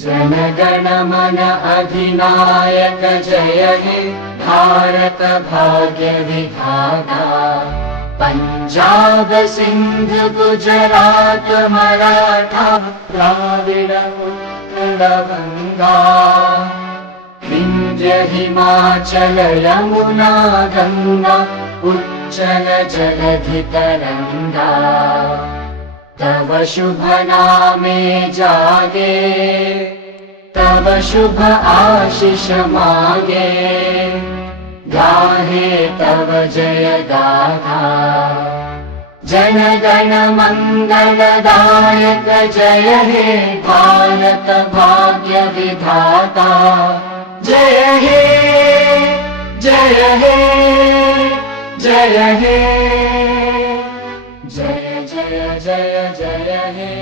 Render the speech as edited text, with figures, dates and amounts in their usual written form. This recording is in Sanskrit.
जनगण मन अधिनायक जय हे भारत भाग्य विधाता। पंजाब सिंध गुजरात मराठा द्राविड उत्कल गंगा। विंध्य हिमाचल यमुना गंगा उच्चल जलधि तरंगा। तव शुभ नामे जागे तव शुभ आशीष मागे। गाहे तव जय गाथा जनगण मंगलदायक जय हे भारत भाग्य विधाता। जय हे जय हे जय हे जय जय जय जय हे।